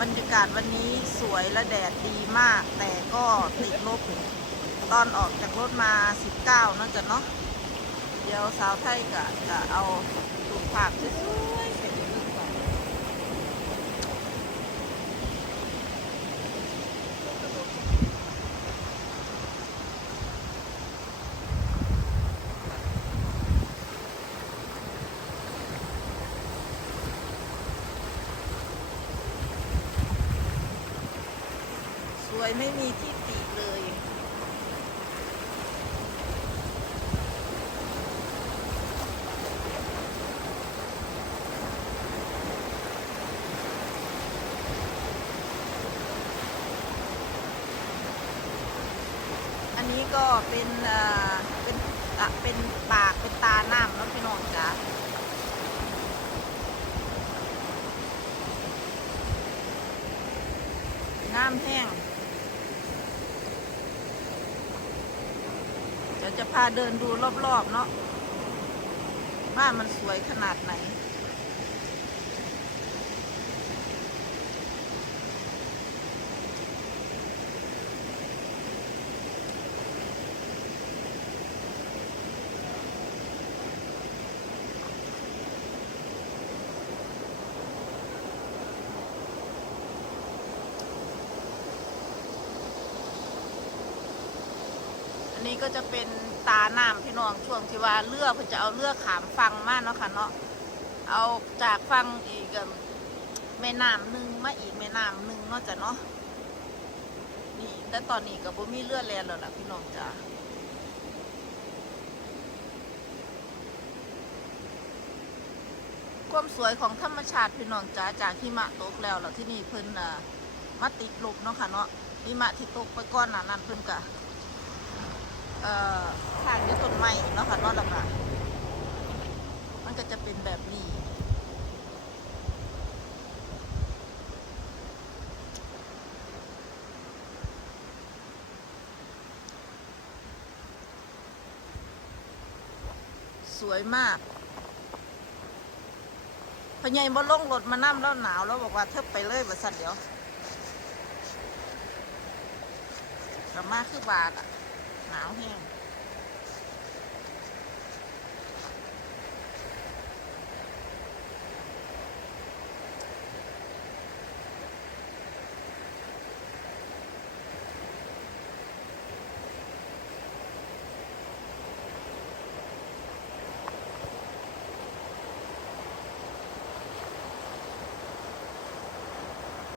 บรรยากาศวันนี้สวยและแดดดีมาก แต่ก็ติดลบตอนออกจากรถมา 19น่าจะเนาะเดี๋ยวสาวไทยก็จะเอาถูกผักสวยๆเสร็จดีกว่า ส วยไม่มีที่ติเลย อันนี้ก็เป็นเอ่อเป็นอะเป็นปากเป็นตาหน้ำแล้วพี่น้องจ๋าน้ำแห้ง ดี๋ยวจะพาเดินดูรอบๆเนาะว่ามันสวยขนาดไหน นี้ก็จะเป็นตาน้ำพี่น้องช่วงที่ว่าเรือเพื่อจะเอาเรือขามฟังมากเนาะค่ะเนาะเอาจากฟังอีกแม่น้ำหนึ่งมาอีกแม่น้ำหนึ่งเนาะจ้ะเนาะนี่แต่ตอนนี้ก็บ่มีเรือแลนแล้วล่ะพี่น้องจ้ะความสวยของธรรมชาติพี่น้องจ้าจากหิมะตกแล้วแล้วที่นี่เพิ่นน่ะมาติดลมเนาะค่ะเนาะหิมะที่ตกไปก้อนหนานั้นเพิ่นกะ เอ่อทางด้วยต้นไม้เนาะค่ะเนอกหลักมันก็จะเป็นแบบนี้ สวยมากพญายบ่ลงรถมานั่แล้วหนาวแล้วบอกว่าเทิบไปเลยบริษัทเดี๋ยวกลับมาคือบาทอะ หนาวแห้ง